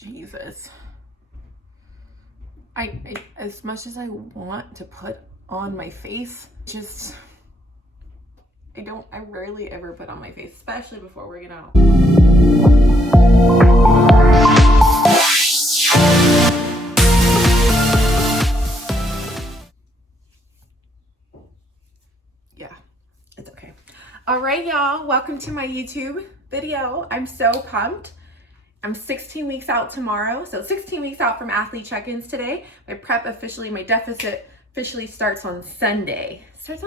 Jesus. I as much as I want to put on my face, just I rarely ever put on my face, especially before working out. Yeah, it's okay. All right, y'all, welcome to my YouTube video. I'm so pumped. I'm 16 weeks out tomorrow. So 16 weeks out from athlete check-ins today. My deficit officially starts on Sunday. I'm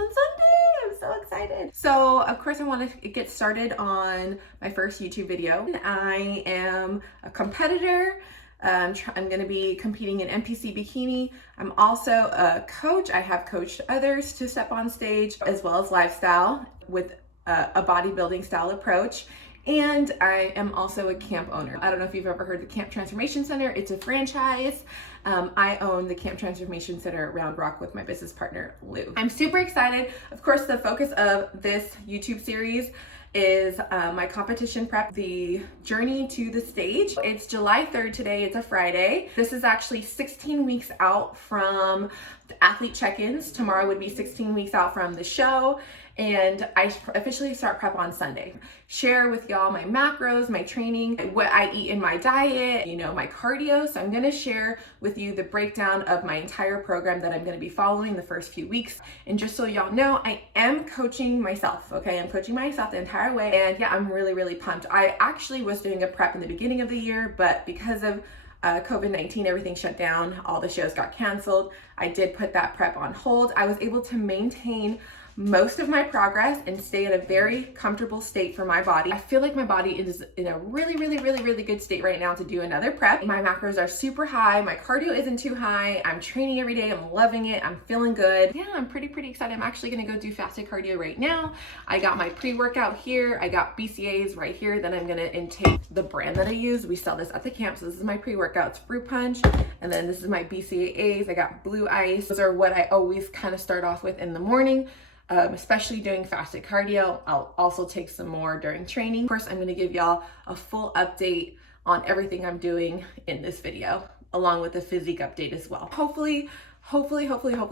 so excited. So of course I want to get started on my first YouTube video. I am a competitor. I'm going to be competing in NPC Bikini. I'm also a coach. I have coached others to step on stage, as well as lifestyle with a bodybuilding style approach. And I am also a camp owner. I don't know if you've ever heard of the Camp Transformation Center. It's a franchise. I own the Camp Transformation Center at Round Rock with my business partner, Lou. I'm super excited. Of course, the focus of this YouTube series is my competition prep, the journey to the stage. It's July 3rd today, it's a Friday. This is actually 16 weeks out from the athlete check-ins. Tomorrow would be 16 weeks out from the show. And I officially start prep on Sunday. Share with y'all my macros, my training, what I eat in my diet, my cardio. So I'm gonna share with you the breakdown of my entire program that I'm gonna be following the first few weeks. And just so y'all know, I am coaching myself, okay? I'm coaching myself the entire way. And yeah, I'm really, really pumped. I actually was doing a prep in the beginning of the year, but because of COVID-19, everything shut down, all the shows got canceled. I did put that prep on hold. I was able to maintain most of my progress and stay in a very comfortable state for my body. I feel like my body is in a really, really, really, really good state right now to do another prep. My macros are super high. My cardio isn't too high. I'm training every day. I'm loving it. I'm feeling good. Yeah, I'm pretty excited. I'm actually gonna go do fasted cardio right now. I got my pre-workout here. I got BCAAs right here. Then I'm gonna intake the brand that I use. We sell this at the camp. So this is my pre-workout. It's fruit punch. And then this is my BCAAs. I got blue ice. Those are what I always kind of start off with in the morning. Especially doing fasted cardio. I'll also take some more during training. Of course, I'm gonna give y'all a full update on everything I'm doing in this video, along with the physique update as well. Hopefully,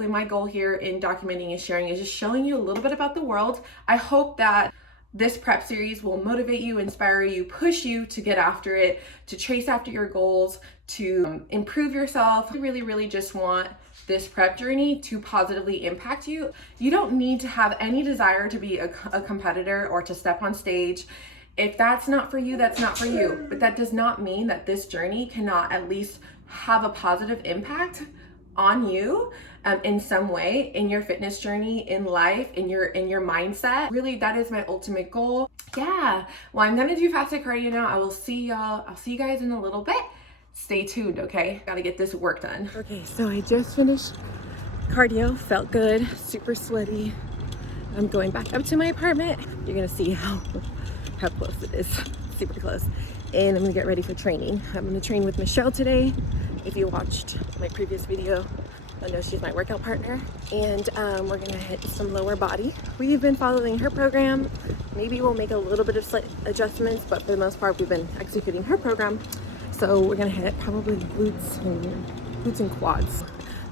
my goal here in documenting and sharing is just showing you a little bit about the world. I hope that this prep series will motivate you, inspire you, push you to get after it, to chase after your goals, to improve yourself. I really just want this prep journey to positively impact you. You don't need to have any desire to be a competitor or to step on stage. If that's not for you, that's not for you. But that does not mean that this journey cannot at least have a positive impact on you in some way, in your fitness journey, in life, in your mindset. Really, that is my ultimate goal. Yeah, well, I'm gonna do fasted cardio now. I'll see you guys in a little bit. Stay tuned, okay? Gotta get this work done. Okay, so I just finished cardio, felt good, super sweaty. I'm going back up to my apartment. You're gonna see how close it is, super close. And I'm gonna get ready for training. I'm gonna train with Michelle today. If you watched my previous video, I know she's my workout partner. And we're gonna hit some lower body. We've been following her program. Maybe we'll make a little bit of slight adjustments, but for the most part, we've been executing her program. So we're gonna hit probably glutes and quads.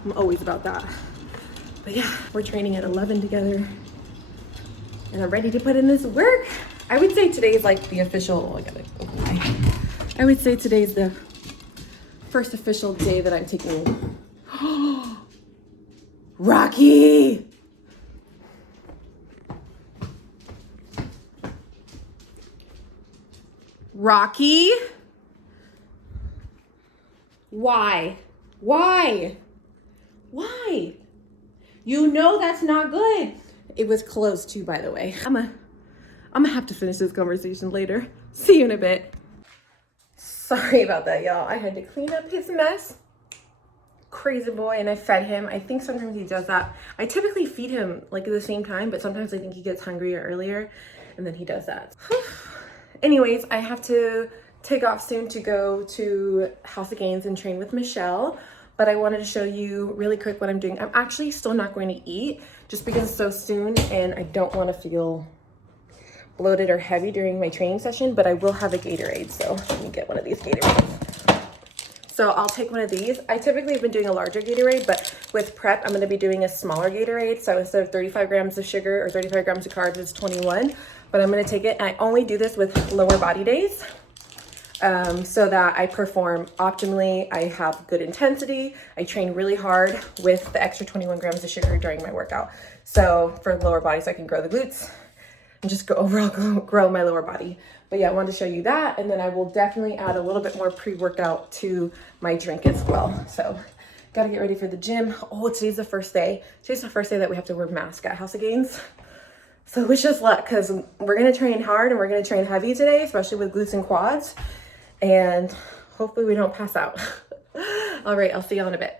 I'm always about that. But yeah, we're training at 11 together. And I'm ready to put in this work. I would say today's like the official, I would say today's the first official day that I'm taking. Rocky! Rocky? Why? You know that's not good. It was closed too, by the way. I'm gonna have to finish this conversation later. See you in a bit. Sorry about that, y'all. I had to clean up his mess. Crazy boy, and I fed him. I think sometimes he does that. I typically feed him like at the same time, but sometimes I think he gets hungrier earlier, and then he does that. Anyways, I have to take off soon to go to House of Gains and train with Michelle, but I wanted to show you really quick what I'm doing. I'm actually still not going to eat just because it's so soon and I don't want to feel bloated or heavy during my training session, but I will have a Gatorade. So let me get one of these Gatorades. So I'll take one of these. I typically have been doing a larger Gatorade, but with prep, I'm going to be doing a smaller Gatorade. So instead of 35 grams of sugar or 35 grams of carbs, it's 21. But I'm going to take it, and I only do this with lower body days so that I perform optimally. I have good intensity. I train really hard with the extra 21 grams of sugar during my workout. So for lower body, so I can grow the glutes and just overall grow my lower body. But yeah, I wanted to show you that. And then I will definitely add a little bit more pre-workout to my drink as well. So gotta get ready for the gym. Oh, today's the first day. Today's the first day that we have to wear masks at House of Gains. So wish us luck, because we're gonna train hard and we're gonna train heavy today, especially with glutes and quads. And hopefully we don't pass out. All right, I'll see y'all in a bit.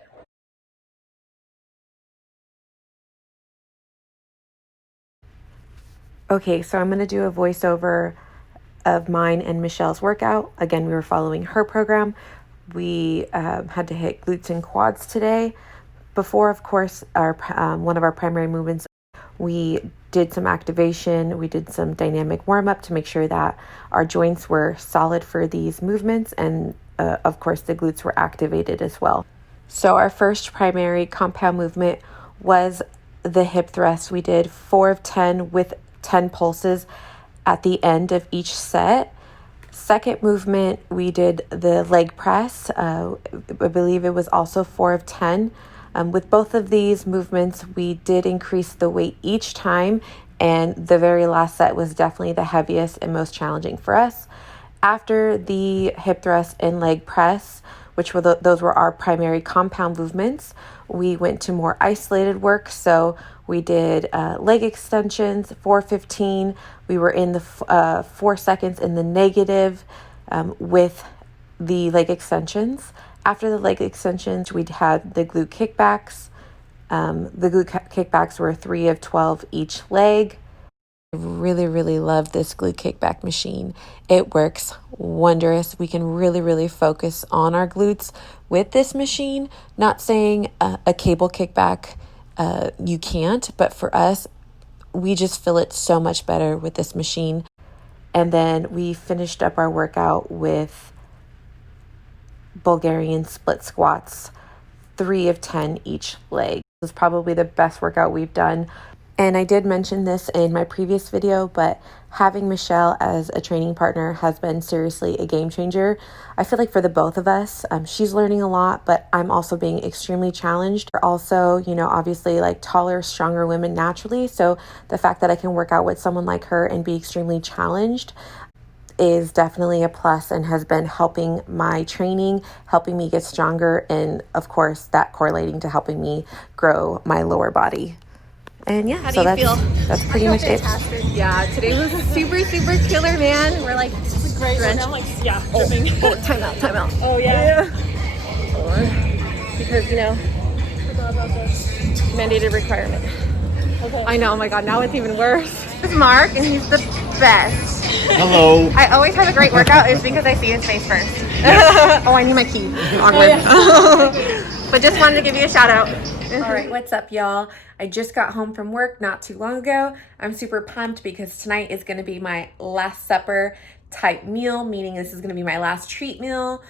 Okay, so I'm gonna do a voiceover of mine and Michelle's workout. Again, we were following her program. We had to hit glutes and quads today. Before, of course, our one of our primary movements, we did some activation. We did some dynamic warm-up to make sure that our joints were solid for these movements. And of course, the glutes were activated as well. So our first primary compound movement was the hip thrust. We did 4 of 10 with 10 pulses at the end of each set. Second movement, we did the leg press. I believe it was also 4 of 10. With both of these movements, we did increase the weight each time, and the very last set was definitely the heaviest and most challenging for us. After the hip thrust and leg press, which were those were our primary compound movements, we went to more isolated work. So we did leg extensions, 415. We were in the 4 seconds in the negative with the leg extensions. After the leg extensions, we had the glute kickbacks. The glute kickbacks were 3 of 12 each leg. I really love this glute kickback machine. It works wondrous. We can really focus on our glutes with this machine. Not saying a cable kickback you can't, but for us, we just feel it so much better with this machine. And then we finished up our workout with Bulgarian split squats, 3 of 10 each leg. This is probably the best workout we've done. And I did mention this in my previous video, but having Michelle as a training partner has been seriously a game changer. I feel like for the both of us, she's learning a lot, but I'm also being extremely challenged. We're also, you know, obviously like taller, stronger women naturally. So the fact that I can work out with someone like her and be extremely challenged is definitely a plus and has been helping my training, helping me get stronger, and of course that correlating to helping me grow my lower body. And yeah, how do you feel? That's pretty much fantastic. it. Yeah, today was super killer, man. We're like This is great. drenched. Right now, like, yeah, dripping. Time out. Oh yeah. Because, you know, Forgot about this. mandated requirement. Okay. I know, oh my God, now it's even worse. This is Mark, and he's the best. Hello. I always have a great workout is because I see his face first. Oh, I need my key. Awkward. But just wanted to give you a shout out. All right, what's up, y'all? I just got home from work not too long ago. I'm super pumped because tonight is going to be my last supper type meal, meaning this is going to be my last treat meal,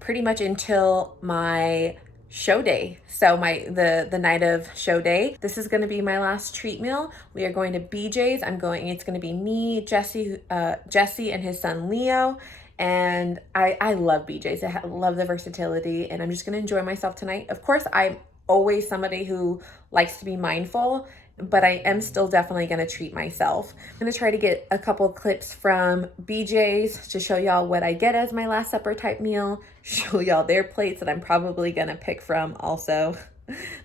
pretty much until my show day. So the night of show day, this is going to be my last treat meal. We are going to BJ's. It's going to be me, Jesse and his son Leo. And I love BJ's. I love the versatility, and I'm just going to enjoy myself tonight. Of course, I'm always somebody who likes to be mindful, but I am still definitely going to treat myself. I'm going to try to get a couple clips from BJ's to show y'all what I get as my last supper type meal, show y'all their plates that I'm probably going to pick from also,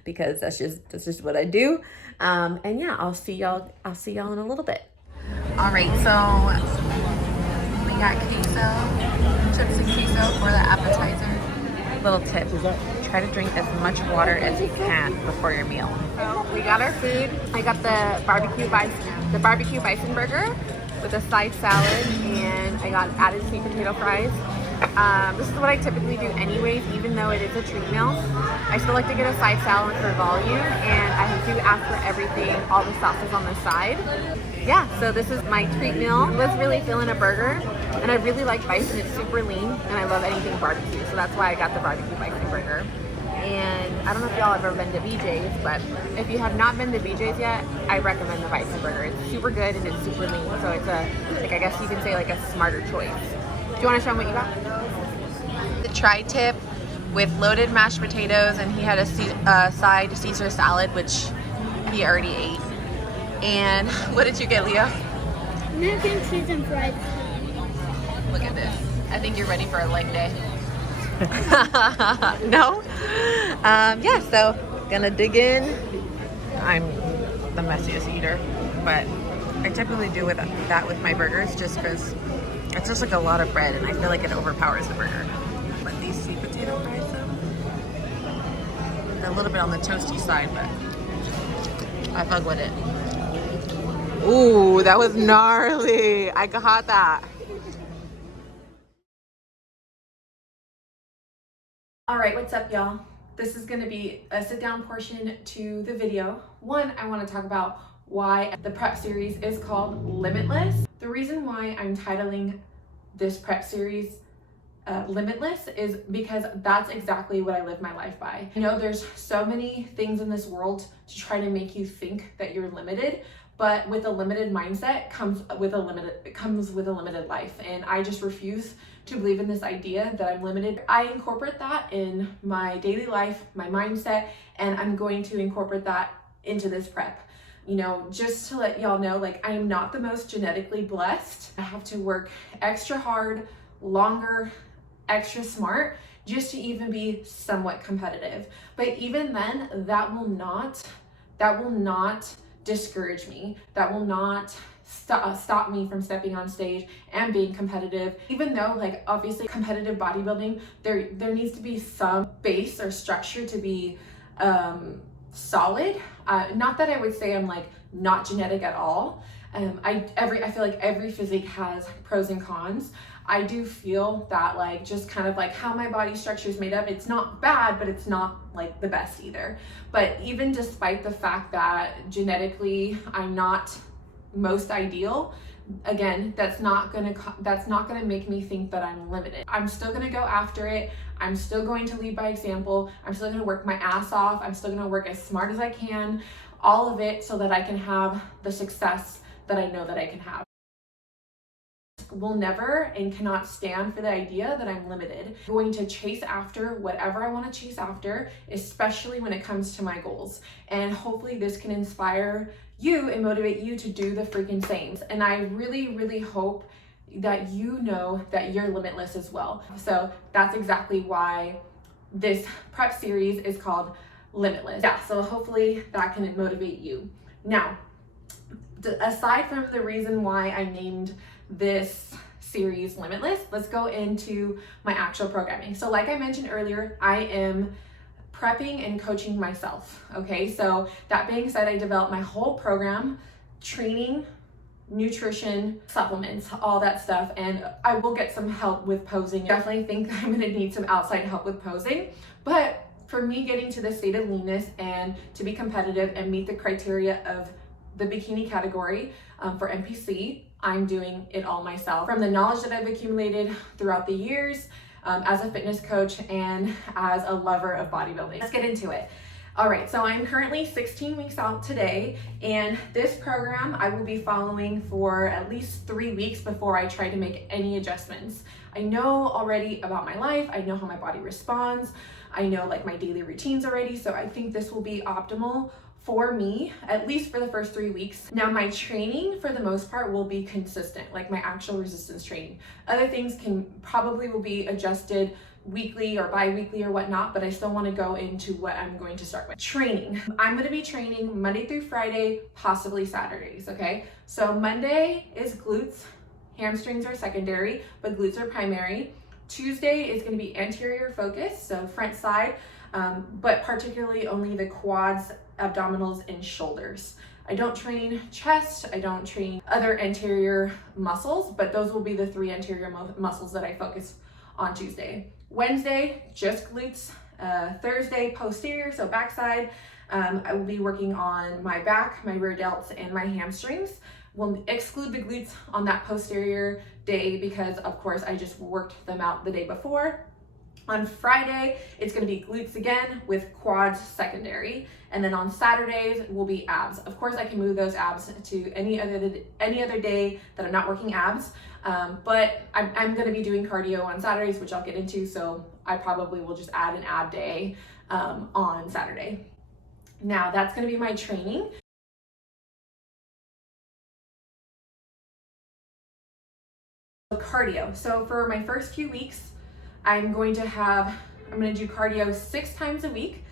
because that's just what I do. And yeah, I'll see y'all in a little bit. All right, so we got queso, chips and queso for the appetizer. Little tip, try to drink as much water as you can before your meal. So we got our food. I got the barbecue bison burger with a side salad, and I got added sweet potato fries. This is what I typically do anyways, even though it is a treat meal. I still like to get a side salad for volume, and I do ask for everything, all the sauces on the side. Yeah, so this is my treat meal. Was really feeling a burger. And I really like bison. It's super lean, and I love anything barbecue. So that's why I got the barbecue bison burger. And I don't know if y'all have ever been to BJ's, but if you have not been to BJ's yet, I recommend the bison burger. It's super good and it's super lean. So it's a, like, I guess you can say like a smarter choice. Do you want to show them what you got? The tri-tip with loaded mashed potatoes, and he had a side Caesar salad, which he already ate. And what did you get, Leah? Mac and cheese and fries. Look at this. I think you're ready for a leg day. No? Yeah, so gonna dig in. I'm the messiest eater, but I typically do that with my burgers just because it's just like a lot of bread and I feel like it overpowers the burger. But these sweet potato fries, they're a little bit on the toasty side, but I fuck with it. Ooh, that was gnarly. I got that. All right, what's up, y'all? This is gonna be a sit-down portion to the video. One, I wanna talk about why the prep series is called Limitless. The reason why I'm titling this prep series Limitless is because that's exactly what I live my life by. You know, there's so many things in this world to try to make you think that you're limited, but with a limited mindset comes with a limited life. And I just refuse to believe in this idea that I'm limited. I incorporate that in my daily life, my mindset, and I'm going to incorporate that into this prep. You know, just to let y'all know, like, I am not the most genetically blessed. I have to work extra hard, longer, extra smart, just to even be somewhat competitive. But even then, that will not discourage me. That will not stop me from stepping on stage and being competitive. Even though, like, obviously competitive bodybuilding, there needs to be some base or structure to be solid. Not that I would say I'm like not genetic at all. I feel like every physique has pros and cons. I do feel that, like, just kind of like how my body structure is made up, it's not bad, but it's not like the best either. But even despite the fact that genetically I'm not most ideal, again, that's not gonna make me think that I'm limited. I'm still gonna go after it. I'm still going to lead by example. I'm still gonna work my ass off. I'm still gonna work as smart as I can, all of it, so that I can have the success that I know that I can have. Will never and cannot stand for the idea that I'm limited. I'm going to chase after whatever I want to chase after, especially when it comes to my goals. And hopefully this can inspire you and motivate you to do the freaking same. And I really, really hope that you know that you're limitless as well. So that's exactly why this prep series is called Limitless. Yeah, so hopefully that can motivate you. Now, aside from the reason why I named this series Limitless, let's go into my actual programming. So like I mentioned earlier, I am prepping and coaching myself. Okay, so that being said, I developed my whole program, training, nutrition, supplements, all that stuff, and I will get some help with posing. I definitely think that I'm gonna need some outside help with posing, but for me getting to the state of leanness and to be competitive and meet the criteria of the bikini category for NPC, I'm doing it all myself. From the knowledge that I've accumulated throughout the years as a fitness coach and as a lover of bodybuilding. Let's get into it. All right, so I'm currently 16 weeks out today, and this program I will be following for at least 3 weeks before I try to make any adjustments. I know already about my life, I know how my body responds, I know like my daily routines already, so I think this will be optimal for me, at least for the first 3 weeks. Now, my training for the most part will be consistent, like my actual resistance training. Other things will be adjusted weekly or bi-weekly or whatnot, but I still want to go into what I'm going to start with. Training. I'm going to be training Monday through Friday, possibly Saturdays, okay? So Monday is glutes, hamstrings are secondary, but glutes are primary. Tuesday is going to be anterior focus, so front side, but particularly only the quads, abdominals, and shoulders. I don't train chest, I don't train other anterior muscles, but those will be the 3 anterior muscles that I focus on Tuesday. Wednesday, just glutes. Thursday, posterior, so backside. I will be working on my back, my rear delts, and my hamstrings. We'll exclude the glutes on that posterior day because of course I just worked them out the day before. On Friday, it's going to be glutes again with quads secondary. And then on Saturdays will be abs. Of course, I can move those abs to any other day that I'm not working abs. But I'm going to be doing cardio on Saturdays, which I'll get into. So I probably will just add an ab day on Saturday. Now that's going to be my training. Cardio. So for my first few weeks, I'm going to do cardio 6 times a week,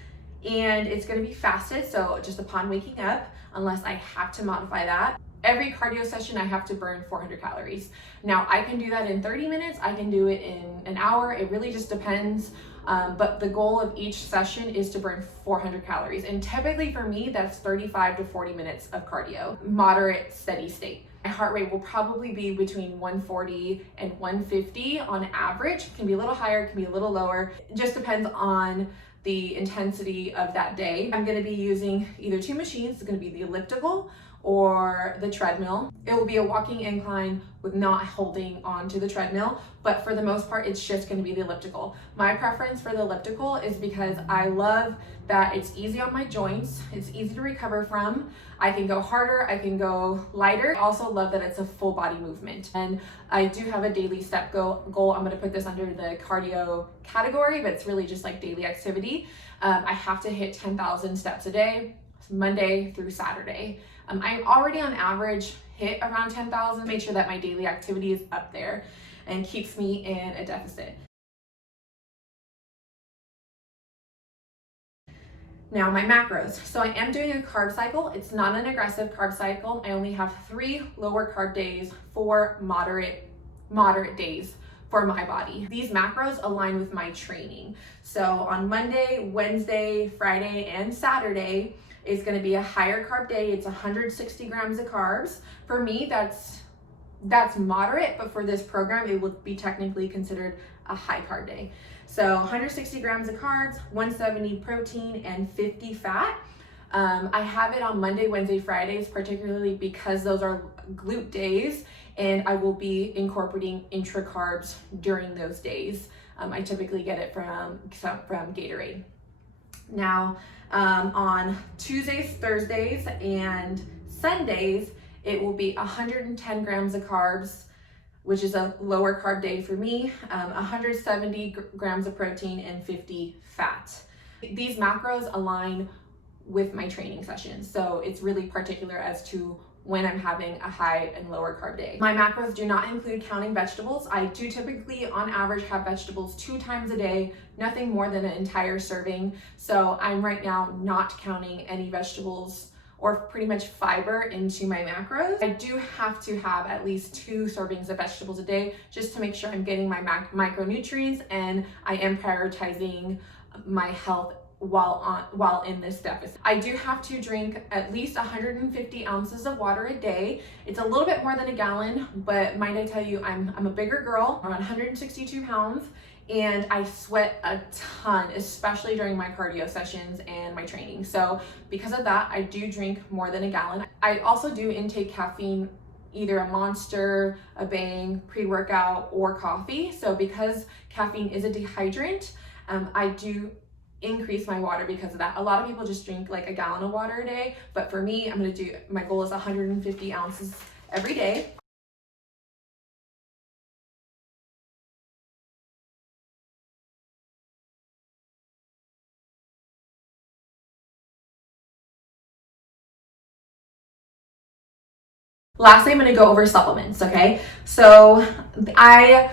and it's going to be fasted. So just upon waking up, unless I have to modify that. Every cardio session, I have to burn 400 calories. Now I can do that in 30 minutes. I can do it in an hour. It really just depends. But the goal of each session is to burn 400 calories. And typically for me, that's 35 to 40 minutes of cardio, moderate, steady state. My heart rate will probably be between 140 and 150 on average. It can be a little higher, it can be a little lower. It just depends on the intensity of that day. I'm gonna be using either 2 machines. It's gonna be the elliptical or the treadmill. It will be a walking incline with not holding onto the treadmill, but for the most part, it's just gonna be the elliptical. My preference for the elliptical is because I love that it's easy on my joints, it's easy to recover from. I can go harder, I can go lighter. I also love that it's a full body movement. And I do have a daily step goal. I'm gonna put this under the cardio category, but it's really just like daily activity. I have to hit 10,000 steps a day, Monday through Saturday. I already on average hit around 10,000. Make sure that my daily activity is up there and keeps me in a deficit. Now my macros. So I am doing a carb cycle. It's not an aggressive carb cycle. I only have 3 lower carb days, 4 moderate days for my body. These macros align with my training. So on Monday, Wednesday, Friday, and Saturday is going to be a higher carb day. It's 160 grams of carbs. For me, that's moderate, but for this program, it would be technically considered a high carb day. So 160 grams of carbs, 170 protein, and 50 fat. I have it on Monday, Wednesday, Fridays, particularly because those are glute days, and I will be incorporating intra carbs during those days. I typically get it from Gatorade. Now, on Tuesdays, Thursdays, and Sundays, it will be 110 grams of carbs, which is a lower carb day for me, 170 grams of protein, and 50 fat. These macros align with my training sessions, so it's really particular as to when I'm having a high and lower carb day. My macros do not include counting vegetables. I do typically, on average, have vegetables 2 times a day, nothing more than an entire serving. So I'm right now not counting any vegetables or pretty much fiber into my macros. I do have to have at least 2 servings of vegetables a day just to make sure I'm getting my micronutrients and I am prioritizing my health while in this deficit. I do have to drink at least 150 ounces of water a day. It's a little bit more than a gallon, but might I tell you, I'm a bigger girl, around 162 pounds, and I sweat a ton, especially during my cardio sessions and my training. So because of that, I do drink more than a gallon. I also do intake caffeine, either a Monster, a Bang, pre-workout, or coffee. So because caffeine is a dehydrant, I do increase my water because of that. A lot of people just drink like a gallon of water a day, but for me, my goal is 150 ounces every day. Lastly, I'm going to go over supplements, okay? So I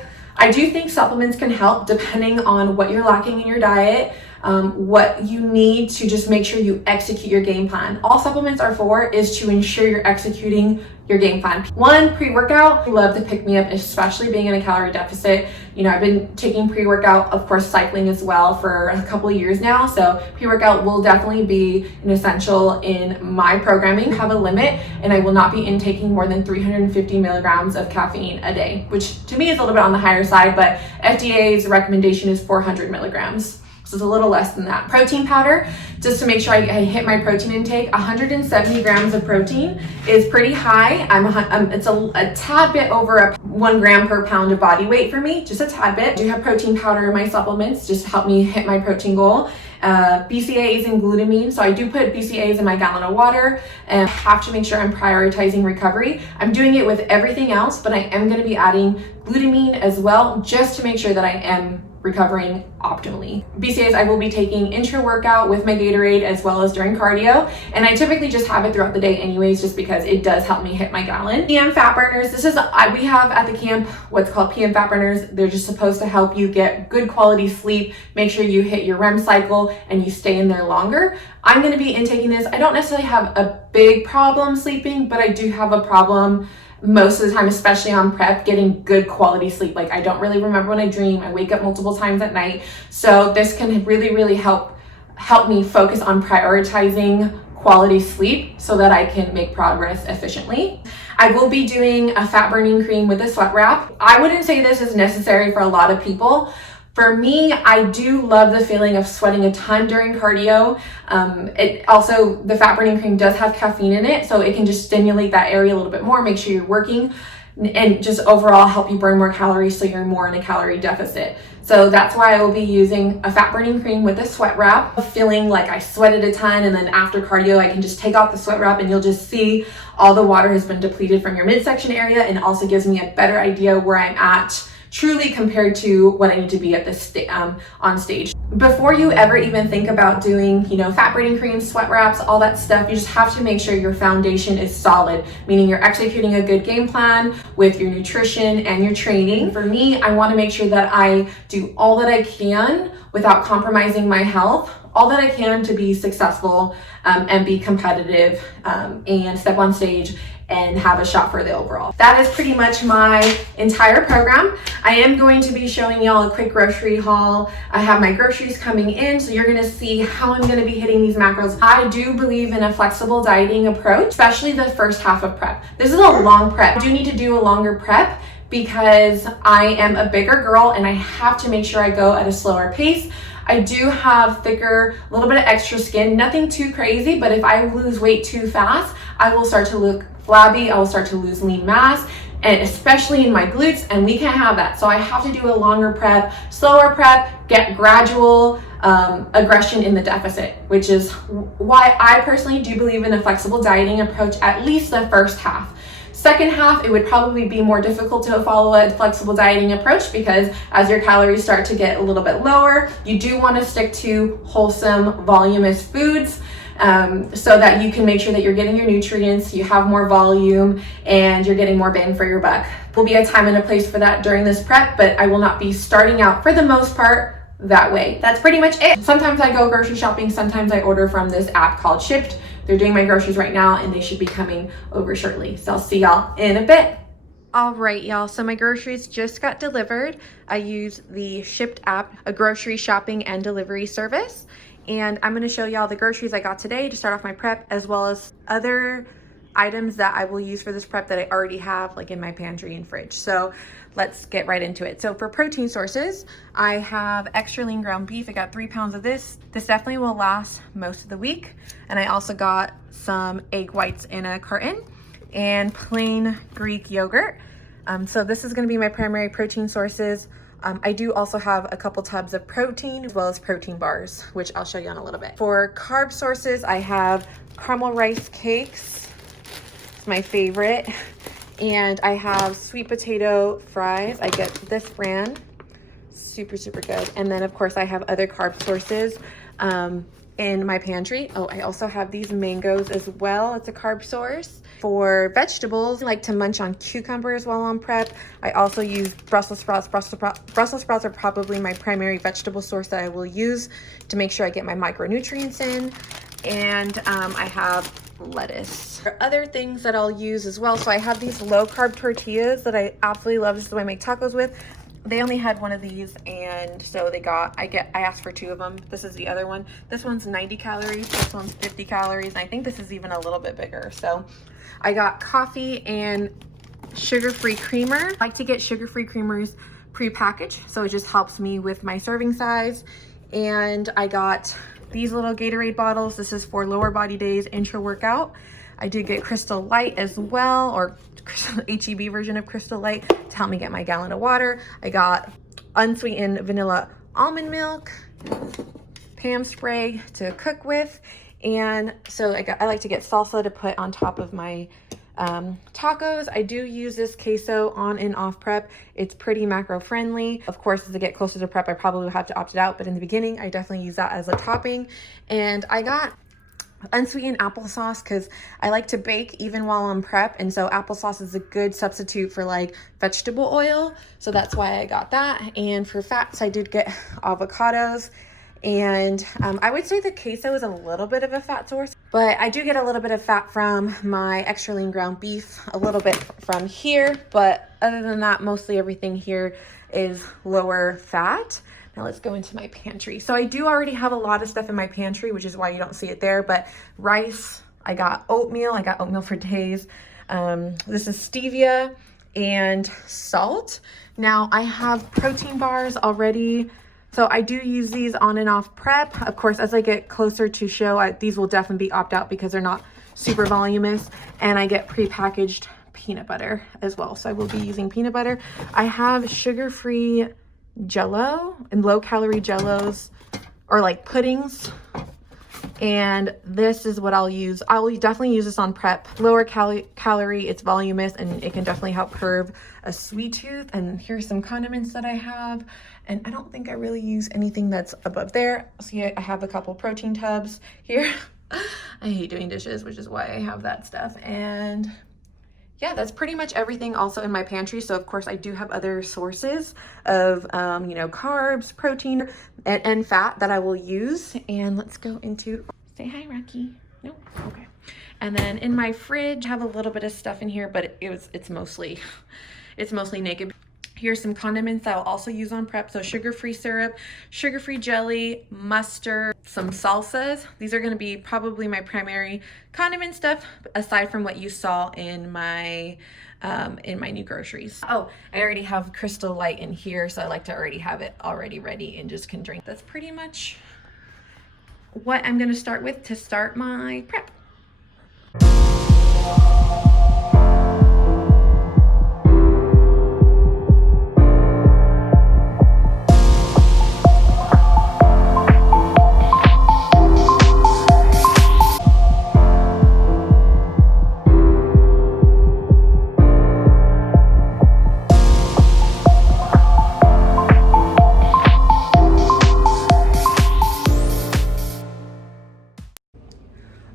do think supplements can help depending on what you're lacking in your diet, what you need to just make sure you execute your game plan. All supplements are for is to ensure you're executing your game plan. 1, pre-workout. I love to pick me up, especially being in a calorie deficit. You know, I've been taking pre-workout, of course, cycling as well for a couple of years now. So pre-workout will definitely be an essential in my programming. I have a limit, and I will not be intaking more than 350 milligrams of caffeine a day, which to me is a little bit on the higher side, but FDA's recommendation is 400 milligrams. So it's a little less than that. Protein powder, just to make sure I hit my protein intake. 170 grams of protein is pretty high. It's a tad bit over 1 gram per pound of body weight for me, just a tad bit. I do have protein powder in my supplements just to help me hit my protein goal. BCAAs and glutamine. So I do put BCAAs in my gallon of water and have to make sure I'm prioritizing recovery. I'm doing it with everything else, but I am going to be adding glutamine as well, just to make sure that I am recovering optimally. BCAAs I will be taking intra-workout with my Gatorade as well as during cardio, and I typically just have it throughout the day anyways, just because it does help me hit my gallon. PM fat burners, we have at the camp what's called PM fat burners. They're just supposed to help you get good quality sleep, make sure you hit your REM cycle and you stay in there longer. I'm going to be intaking this. I don't necessarily have a big problem sleeping, but I do have a problem most of the time, especially on prep, getting good quality sleep. Like, I don't really remember when I dream. I wake up multiple times at night. So this can really help me focus on prioritizing quality sleep so that I can make progress efficiently. I will be doing a fat burning cream with a sweat wrap. I wouldn't say this is necessary for a lot of people. For me, I do love the feeling of sweating a ton during cardio. The fat burning cream does have caffeine in it, so it can just stimulate that area a little bit more, make sure you're working, and just overall help you burn more calories so you're more in a calorie deficit. So that's why I will be using a fat burning cream with a sweat wrap, feeling like I sweated a ton, and then after cardio, I can just take off the sweat wrap and you'll just see all the water has been depleted from your midsection area, and also gives me a better idea where I'm at truly compared to what I need to be at this on stage. Before you ever even think about doing, fat burning creams, sweat wraps, all that stuff, you just have to make sure your foundation is solid, meaning you're executing a good game plan with your nutrition and your training. For me, I want to make sure that I do all that I can without compromising my health, all that I can to be successful and be competitive and step on stage and have a shot for the overall. That is pretty much my entire program. I am going to be showing y'all a quick grocery haul. I have my groceries coming in, so you're gonna see how I'm gonna be hitting these macros. I do believe in a flexible dieting approach, especially the first half of prep. This is a long prep. I do need to do a longer prep because I am a bigger girl and I have to make sure I go at a slower pace. I do have thicker, a little bit of extra skin, nothing too crazy, but if I lose weight too fast, I will start to look flabby, I will start to lose lean mass, and especially in my glutes, and we can't have that. So I have to do a longer prep, slower prep, get gradual aggression in the deficit, which is why I personally do believe in a flexible dieting approach, at least the first half. Second half, it would probably be more difficult to follow a flexible dieting approach because as your calories start to get a little bit lower, you do want to stick to wholesome, voluminous foods so that you can make sure that you're getting your nutrients, you have more volume, and you're getting more bang for your buck. Will be a time and a place for that during this prep, but I will not be starting out for the most part that way. That's pretty much it. Sometimes I go grocery shopping, sometimes I order from this app called Shipt. They're doing my groceries right now and they should be coming over shortly. So I'll see y'all in a bit. All right, y'all. So my groceries just got delivered. I use the Shipt app, a grocery shopping and delivery service. And I'm going to show y'all the groceries I got today to start off my prep, as well as other items that I will use for this prep that I already have like in my pantry and fridge. So let's get right into it. So for protein sources, I have extra lean ground beef. I got 3 pounds of this. This definitely will last most of the week. And I also got some egg whites in a carton and plain Greek yogurt. So this is going to be my primary protein sources. I do also have a couple tubs of protein as well as protein bars, which I'll show you in a little bit. For carb sources, I have caramel rice cakes. It's my favorite. And I have sweet potato fries. I get this brand. Super good. And then of course I have other carb sources in my pantry. Oh, I also have these mangoes as well. It's a carb source. For vegetables, I like to munch on cucumbers while on prep. I also use Brussels sprouts. Brussels sprouts are probably my primary vegetable source that I will use to make sure I get my micronutrients in. And I have lettuce. There are other things that I'll use as well. So I have these low carb tortillas that I absolutely love. This is the way I make tacos with. They only had one of these, and so I asked for 2 of them. This is the other one. This one's 90 calories, this one's 50 calories, and I think this is even a little bit bigger. So I got coffee and sugar-free creamer. I like to get sugar-free creamers pre-packaged, so it just helps me with my serving size. And I got these little Gatorade bottles. This is for lower body days intra workout. I did get Crystal Light as well, or HEB version of Crystal Light to help me get my gallon of water. I got unsweetened vanilla almond milk, Pam spray to cook with, and so I like to get salsa to put on top of my tacos. I do use this queso on and off prep. It's pretty macro friendly. Of course, as I get closer to prep, I probably will have to opt it out, but in the beginning, I definitely use that as a topping. And I got unsweetened applesauce because I like to bake even while I'm prep, and so applesauce is a good substitute for like vegetable oil, so that's why I got that. And for fats, I did get avocados, and I would say the queso is a little bit of a fat source, but I do get a little bit of fat from my extra lean ground beef, a little bit from here, but other than that, mostly everything here is lower fat. Now let's go into my pantry. So I do already have a lot of stuff in my pantry, which is why you don't see it there, but rice, I got oatmeal for days. This is stevia and salt. Now I have protein bars already. So I do use these on and off prep. Of course, as I get closer to show, these will definitely be opt out because they're not super voluminous, and I get prepackaged peanut butter as well. So I will be using peanut butter. I have sugar-free Jello and low-calorie Jellos, or like puddings, and this is what I'll use. I will definitely use this on prep. Lower calorie, it's voluminous, and it can definitely help curb a sweet tooth. And here's some condiments that I have, and I don't think I really use anything that's above there. See, I have a couple protein tubs here. I hate doing dishes, which is why I have that stuff. And yeah, that's pretty much everything also in my pantry. So of course I do have other sources of, you know, carbs, protein, and fat that I will use. And let's go into, say hi, Rocky. No, okay. And then in my fridge, I have a little bit of stuff in here, but it's mostly naked. Here's some condiments that I'll also use on prep. So sugar-free syrup, sugar-free jelly, mustard, some salsas. These are gonna be probably my primary condiment stuff, aside from what you saw in my new groceries. Oh, I already have Crystal Light in here, so I like to already have it already ready and just can drink. That's pretty much what I'm gonna start with to start my prep.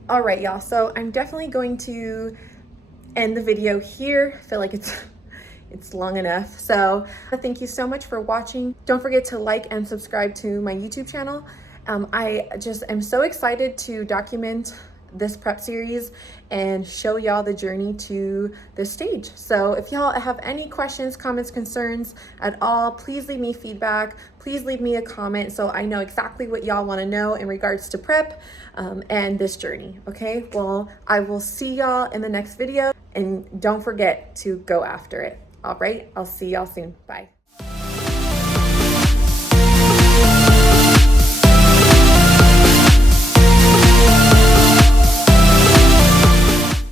All right, y'all, so I'm definitely going to end the video here. I feel like it's long enough. So thank you so much for watching. Don't forget to like and subscribe to my YouTube channel. I just am so excited to document this prep series and show y'all the journey to this stage. So if y'all have any questions, comments, concerns at all, please leave me feedback. Please leave me a comment so I know exactly what y'all want to know in regards to prep and this journey. Okay, well, I will see y'all in the next video, and don't forget to go after it. All right, I'll see y'all soon. Bye.